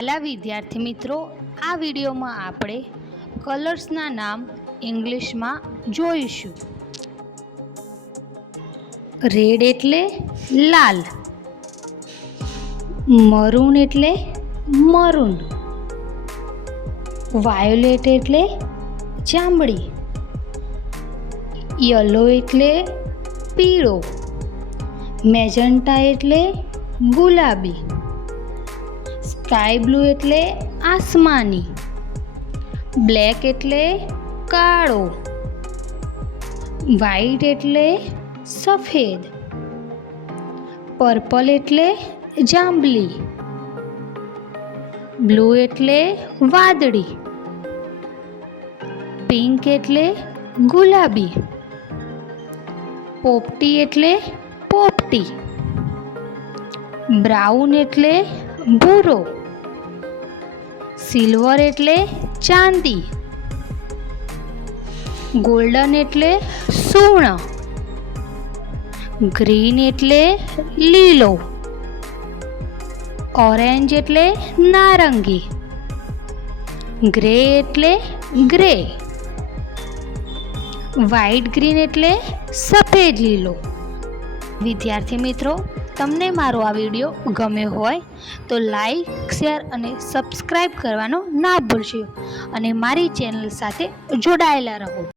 પહેલા વિદ્યાર્થી મિત્રો, આ વિડીયોમાં આપણે કલર્સના નામ ઇંગ્લિશમાં જોઈશું. રેડ એટલે લાલ, મરૂન એટલે મરૂન, વાયોલેટ એટલે જાંબલી, યલો એટલે પીળો, મેજન્ટા એટલે ગુલાબી, સ્કાય બ્લુ એટલે આસમાની, બ્લેક એટલે કાળો, વ્હાઈટ એટલે સફેદ, પર્પલ એટલે જાંબલી, બ્લુ એટલે વાદળી, પિંક એટલે ગુલાબી, પોપટી એટલે પોપટી, બ્રાઉન એટલે ભૂરો, સિલ્વર એટલે ચાંદી, ગોલ્ડન એટલે સુવર્ણ, ગ્રીન એટલે લીલો, ઓરેન્જ એટલે નારંગી, ગ્રે એટલે ગ્રે, વ્હાઈટ ગ્રીન એટલે સફેદ લીલો. વિદ્યાર્થી મિત્રો, તમને મારો આ વિડીયો ગમ્યો હોય તો લાઈક, શેર અને સબસ્ક્રાઈબ કરવાનું ના ભૂલશો અને મારી ચેનલ સાથે જોડાયેલા રહો.